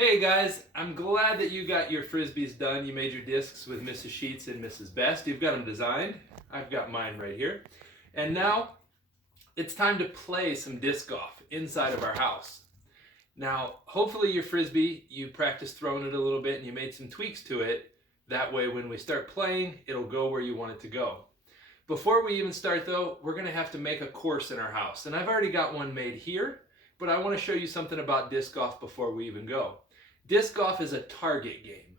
Hey guys, I'm glad that you got your Frisbees done. You made your discs with Mrs. Sheets and Mrs. Best. You've got them designed. I've got mine right here. And now it's time to play some disc golf inside of our house. Now, hopefully your Frisbee, you practiced throwing it a little bit and you made some tweaks to it. That way when we start playing, it'll go where you want it to go. Before we even start though, we're gonna have to make a course in our house. And I've already got one made here, but I wanna show you something about disc golf before we even go. Disc golf is a target game.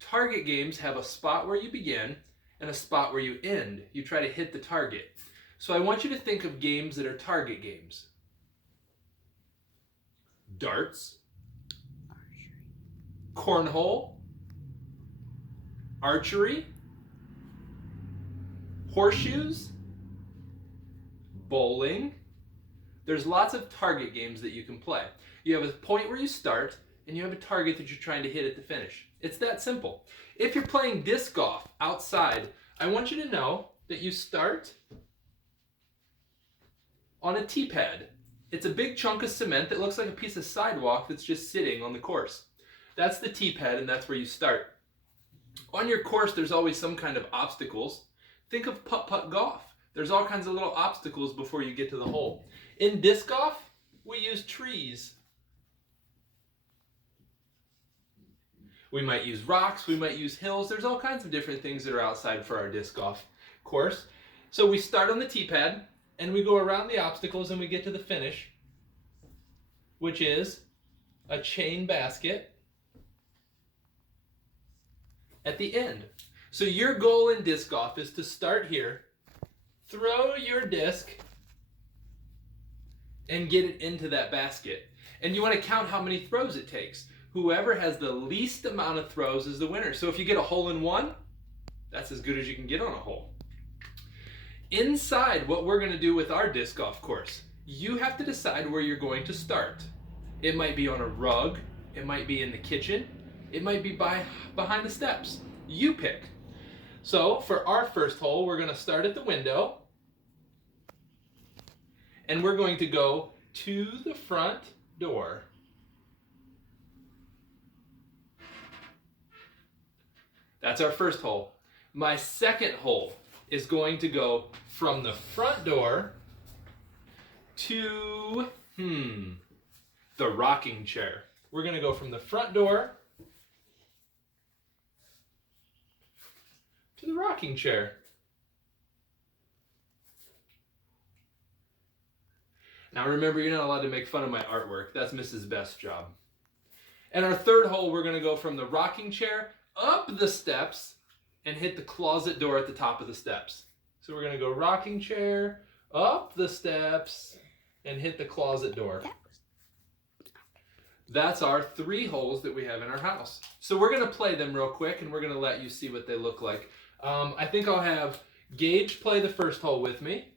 Target games have a spot where you begin and a spot where you end. You try to hit the target. So I want you to think of games that are target games. Darts, cornhole, archery, horseshoes, bowling. There's lots of target games that you can play. You have a point where you start, and you have a target that you're trying to hit at the finish. It's that simple. If you're playing disc golf outside, I want you to know that you start on a tee pad. It's a big chunk of cement that looks like a piece of sidewalk that's just sitting on the course. That's the tee pad, and that's where you start. On your course, there's always some kind of obstacles. Think of putt-putt golf. There's all kinds of little obstacles before you get to the hole. In disc golf, we use trees. We might use rocks, we might use hills. There's all kinds of different things that are outside for our disc golf course. So we start on the tee pad and we go around the obstacles and we get to the finish, which is a chain basket at the end. So your goal in disc golf is to start here, throw your disc, and get it into that basket. And you want to count how many throws it takes. Whoever has the least amount of throws is the winner. So if you get a hole in one, that's as good as you can get on a hole. Inside what we're going to do with our disc golf course, you have to decide where you're going to start. It might be on a rug, it might be in the kitchen, it might be behind the steps. You pick. So for our first hole, we're going to start at the window, and we're going to go to the front door. That's our first hole. My second hole is going to go from the front door to, the rocking chair. We're going to go from the front door to the rocking chair. Now remember, you're not allowed to make fun of my artwork. That's Mrs. Best's job. And our third hole, we're going to go from the rocking chair up the steps and hit the closet door at the top of the steps. So we're going to go rocking chair, up the steps, and hit the closet door. That's our 3 holes that we have in our house. So we're going to play them real quick, and we're going to let you see what they look like. I think I'll have Gage play the first hole with me.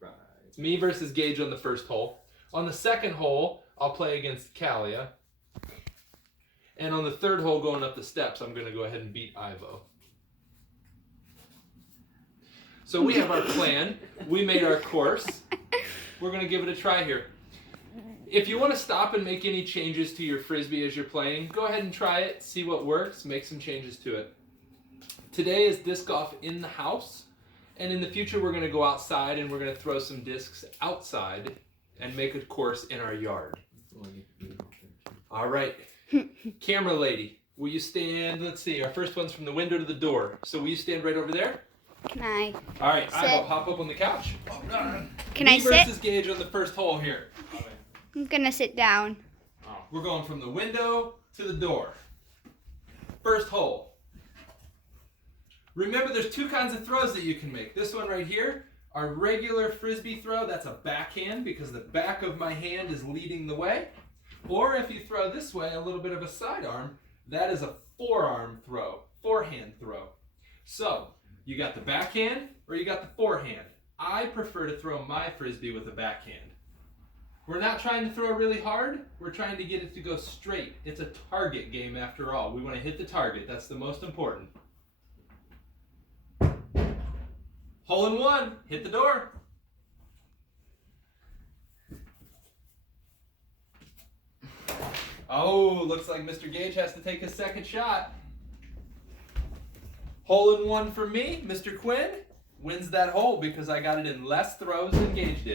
Right. It's me versus Gage on the first hole. On the second hole, I'll play against Kalia. And on the third hole going up the steps, I'm going to go ahead and beat Ivo. So we have our plan. We made our course. We're going to give it a try here. If you want to stop and make any changes to your Frisbee as you're playing, go ahead and try it, see what works, make some changes to it. Today is disc golf in the house, and in the future we're going to go outside and we're going to throw some discs outside and make a course in our yard. All right. Camera lady, will you stand? Let's see, our first one's from the window to the door. So will you stand right over there? Can I? All right, Sit. Ivo, hop up on the couch. Can Me I sit? versus Gage on the first hole here. I'm gonna sit down. We're going from the window to the door. First hole. Remember, there's 2 kinds of throws that you can make. This one right here, our regular Frisbee throw, that's a backhand because the back of my hand is leading the way. Or if you throw this way, a little bit of a sidearm, that is a forehand throw. So, you got the backhand or you got the forehand. I prefer to throw my Frisbee with a backhand. We're not trying to throw really hard, we're trying to get it to go straight. It's a target game after all. We want to hit the target, that's the most important. Hole in one, hit the door. Oh, looks like Mr. Gage has to take his second shot. Hole in one for me. Mr. Quinn wins that hole because I got it in less throws than Gage did.